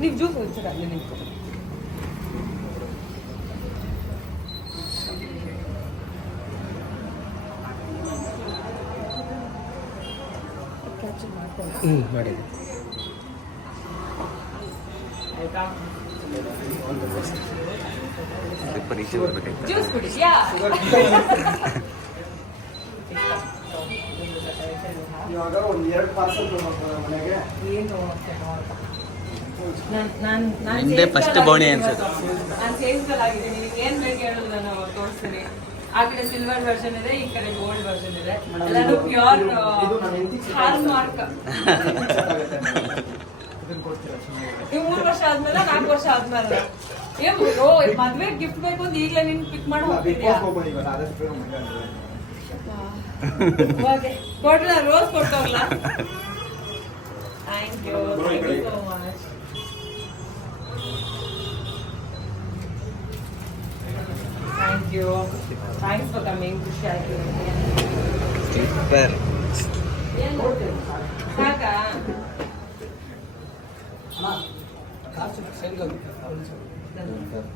ನೀವು ಜ್ಯೂಸ್ ಒಂಚೂರು ಅಲ್ಲಿ ನಿಂತು ಹ್ಞೂ ಮಾಡಿದೆ ಪರೀಕ್ಷೆ ಬರ್ಬೇಕಾಯ್ತು? ಜ್ಯೂಸ್ ಕುಡಿ ಇವಾಗ ಒಂದು ಎರಡು ಪಾರ್ಸಲ್ ಮನೆಗೆ. ಏನು ನಾನು ನಾನು ನಾನು first ಬೋಣಿ ಅನ್ಸುತ್ತೆ. ನಾನು ಸೇಲ್ಸ್ಗಲ್ ಆಗಿದ್ದೀನಿ ನಿಮ್ಗೆ ಏನು ಬೇಕು ಹೇಳೋದು ನಾನು ತೋರಿಸ್ತೀನಿ. ಆ ಕಡೆ ಸಿಲ್ವರ್ ವರ್ಷನ್ ಇದೆ ಈ ಕಡೆ ಗೋಲ್ಡ್ ವರ್ಷನ್ ಇದೆ. ಎಲ್ಲಾನು ಪ್ಯೂರ್ ಹಾಲ್ ಮಾರ್ಕ್ ನೀವು ಮೂರು ವರ್ಷ ಆದ್ಮೇಲೆ ನಾಲ್ಕು ವರ್ಷ ಆದ್ಮೇಲೆ. ಏನ್ ಓ ಮದ್ವೆ ಗಿಫ್ಟ್ ಬೇಕು ಅಂತ ಈಗಲೇ ನಿನ್ ಪಿಕ್ ಮಾಡಿ ಹೋಗ್ತಿದ್ಯಾ? போட்டுலாம் rose போட்டுவாங்களா thank you thank you so much thank you thanks for coming குஷி ஆகி சூப்பர் காக்கா அண்ணா காசு செல்கள் அப்படின்னு சொல்லி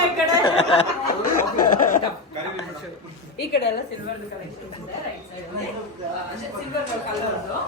ಈ ಕಡೆ ಈ ಕಡೆ. ಎಲ್ಲ ಸಿಲ್ವರ್ ಕಲೆಕ್ಷನ್ ಇದೆ ರೈಟ್ ಸೈಡ್ ಸಿಲ್ವರ್ ಕಲರ್ದು